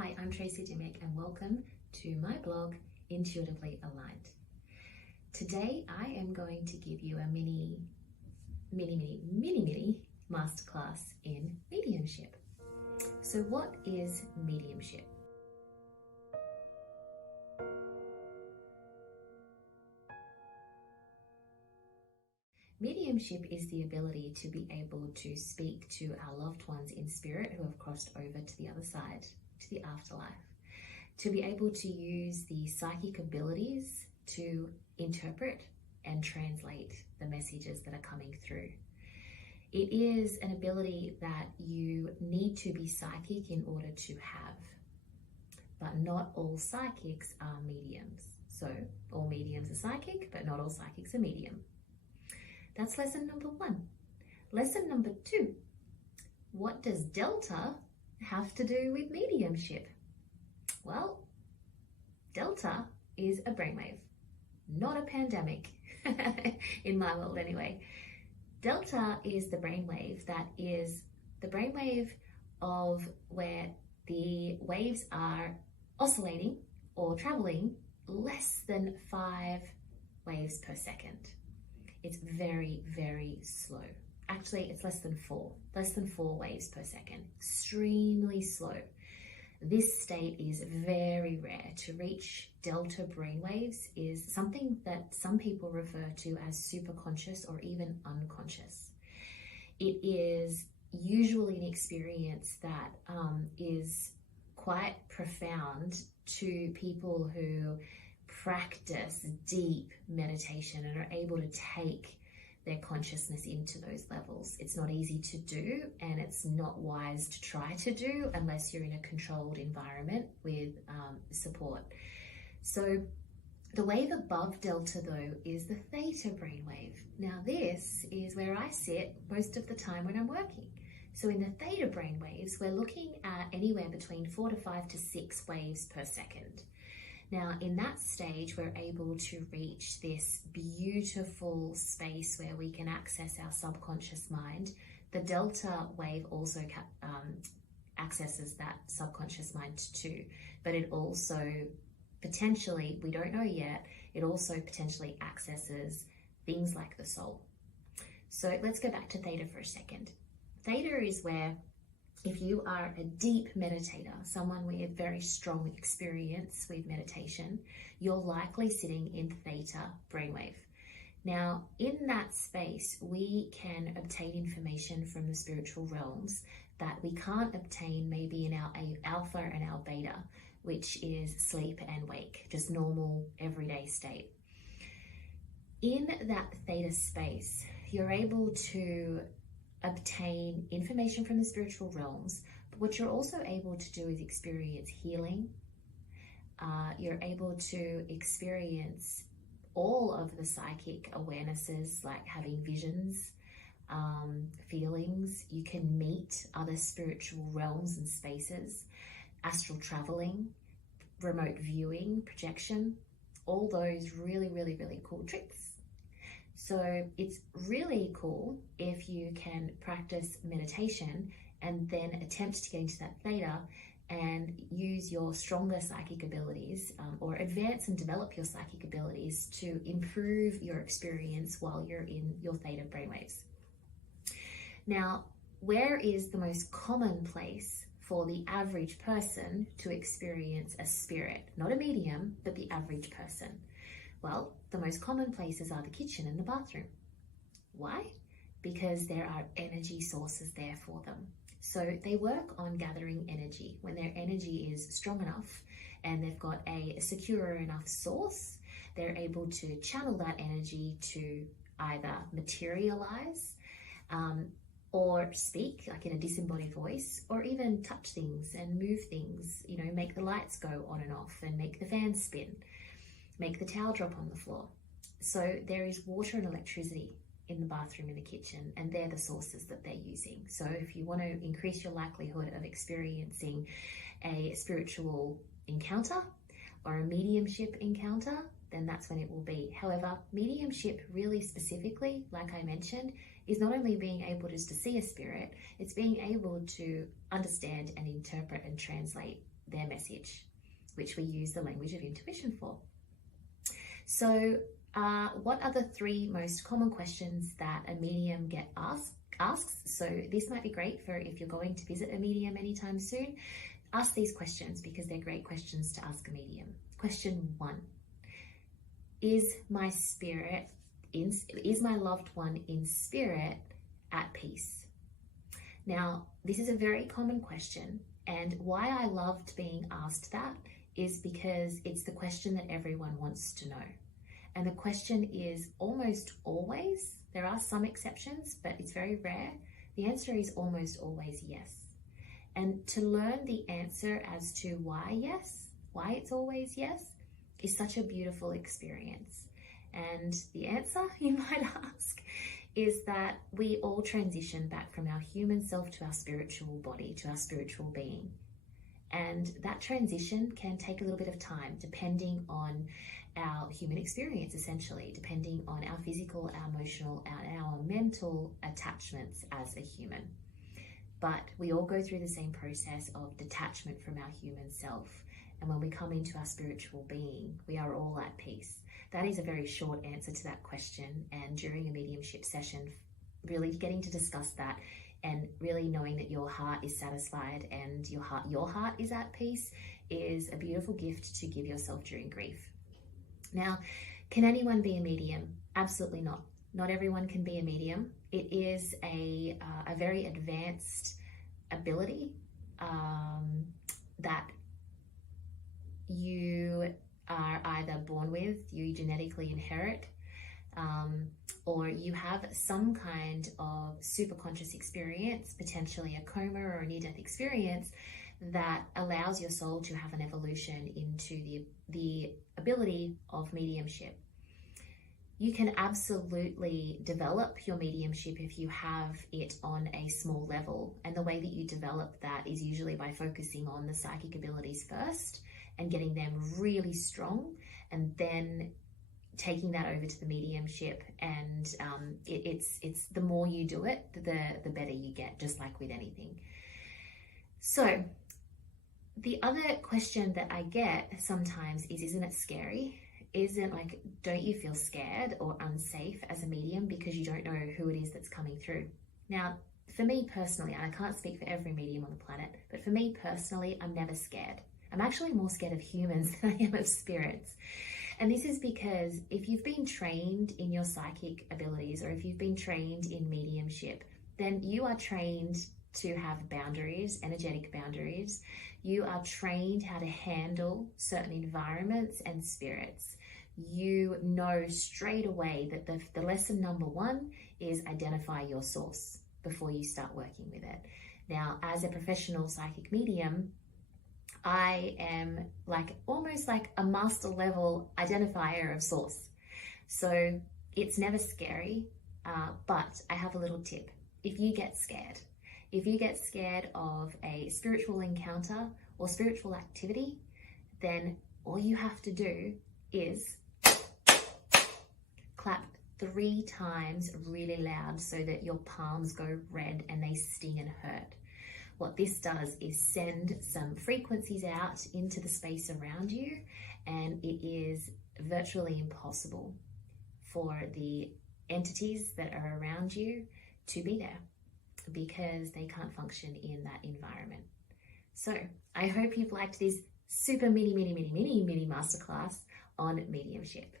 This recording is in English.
Hi, I'm Tracy Dimmick and welcome to my blog, Intuitively Aligned. Today I am going to give you a mini masterclass in mediumship. So what is mediumship? Mediumship is the ability to be able to speak to our loved ones in spirit who have crossed over to the other side, to the afterlife. To be able to use the psychic abilities to interpret and translate the messages that are coming through. It is an ability that you need to be psychic in order to have, but not all psychics are mediums. So all mediums are psychic, but not all psychics are medium. That's lesson number 1. Lesson number 2, what does Delta have to do with mediumship? Well, Delta is a brainwave, not a pandemic, in my world anyway. Delta is the brainwave that is the brainwave of where the waves are oscillating or traveling less than 5 waves per second. It's very, very slow. Actually, it's less than 4 waves per second, extremely slow. This state is very rare. To reach delta brainwaves is something that some people refer to as superconscious or even unconscious. It is usually an experience that is quite profound to people who practice deep meditation and are able to take their consciousness into those levels. It's not easy to do, and it's not wise to try to do unless you're in a controlled environment with support. So the wave above Delta, though, is the Theta brainwave. Now this is where I sit most of the time when I'm working. So in the Theta brainwaves, we're looking at anywhere between 4 to 5 to 6 waves per second. Now, in that stage, we're able to reach this beautiful space where we can access our subconscious mind. The Delta wave also accesses that subconscious mind too, but it also potentially, we don't know yet, it also potentially accesses things like the soul. So let's go back to Theta for a second. Theta is where, if you are a deep meditator, someone with very strong experience with meditation, you're likely sitting in Theta brainwave. Now, in that space, we can obtain information from the spiritual realms that we can't obtain maybe in our alpha and our beta, which is sleep and wake, just normal everyday state. In that Theta space, you're able to obtain information from the spiritual realms, but what you're also able to do is experience healing. You're able to experience all of the psychic awarenesses, like having visions, feelings. You can meet other spiritual realms and spaces, astral traveling, remote viewing, projection, all those really, really, really cool tricks. So it's really cool if you can practice meditation and then attempt to get into that Theta and use your stronger psychic abilities or advance and develop your psychic abilities to improve your experience while you're in your Theta brainwaves. Now, where is the most common place for the average person to experience a spirit? Not a medium, but the average person. Well, the most common places are the kitchen and the bathroom. Why? Because there are energy sources there for them. So they work on gathering energy. When their energy is strong enough and they've got a secure enough source, they're able to channel that energy to either materialize or speak, like in a disembodied voice, or even touch things and move things, you know, make the lights go on and off and make the fan spin, make the towel drop on the floor. So there is water and electricity in the bathroom and the kitchen, and they're the sources that they're using. So if you want to increase your likelihood of experiencing a spiritual encounter or a mediumship encounter, then that's when it will be. However, mediumship really specifically, like I mentioned, is not only being able just to see a spirit, it's being able to understand and interpret and translate their message, which we use the language of intuition for. So what are the 3 most common questions that a medium asks? So this might be great for if you're going to visit a medium anytime soon. Ask these questions because they're great questions to ask a medium. Question 1, is my loved one in spirit at peace? Now, this is a very common question, and why I loved being asked that is because it's the question that everyone wants to know. And the question is almost always, there are some exceptions, but it's very rare. The answer is almost always yes. And to learn the answer as to why yes, why it's always yes, is such a beautiful experience. And the answer, you might ask, is that we all transition back from our human self to our spiritual body, to our spiritual being. And that transition can take a little bit of time depending on our human experience, essentially, depending on our physical, our emotional, and our mental attachments as a human. But we all go through the same process of detachment from our human self. And when we come into our spiritual being, we are all at peace. That is a very short answer to that question. And during a mediumship session, really getting to discuss that and really knowing that your heart is satisfied and your heart is at peace is a beautiful gift to give yourself during grief. Now, can anyone be a medium? Absolutely not. Not everyone can be a medium. It is a very advanced ability that you are either born with, you genetically inherit, or you have some kind of superconscious experience, potentially a coma or a near-death experience, that allows your soul to have an evolution into the ability of mediumship. You can absolutely develop your mediumship if you have it on a small level. And the way that you develop that is usually by focusing on the psychic abilities first and getting them really strong, and then taking that over to the mediumship. And it's the more you do it, the better you get, just like with anything. So the other question that I get sometimes is, isn't it scary? Isn't like, don't you feel scared or unsafe as a medium because you don't know who it is that's coming through? Now, for me personally, and I can't speak for every medium on the planet, but for me personally, I'm never scared. I'm actually more scared of humans than I am of spirits. And this is because if you've been trained in your psychic abilities, or if you've been trained in mediumship, then you are trained to have boundaries, energetic boundaries. You are trained how to handle certain environments and spirits. You know straight away that the lesson number 1 is identify your source before you start working with it. Now, as a professional psychic medium, I am almost like a master level identifier of source. So it's never scary, but I have a little tip. If you get scared of a spiritual encounter or spiritual activity, then all you have to do is clap 3 times really loud so that your palms go red and they sting and hurt. What this does is send some frequencies out into the space around you, and it is virtually impossible for the entities that are around you to be there because they can't function in that environment. So I hope you've liked this super mini masterclass on mediumship.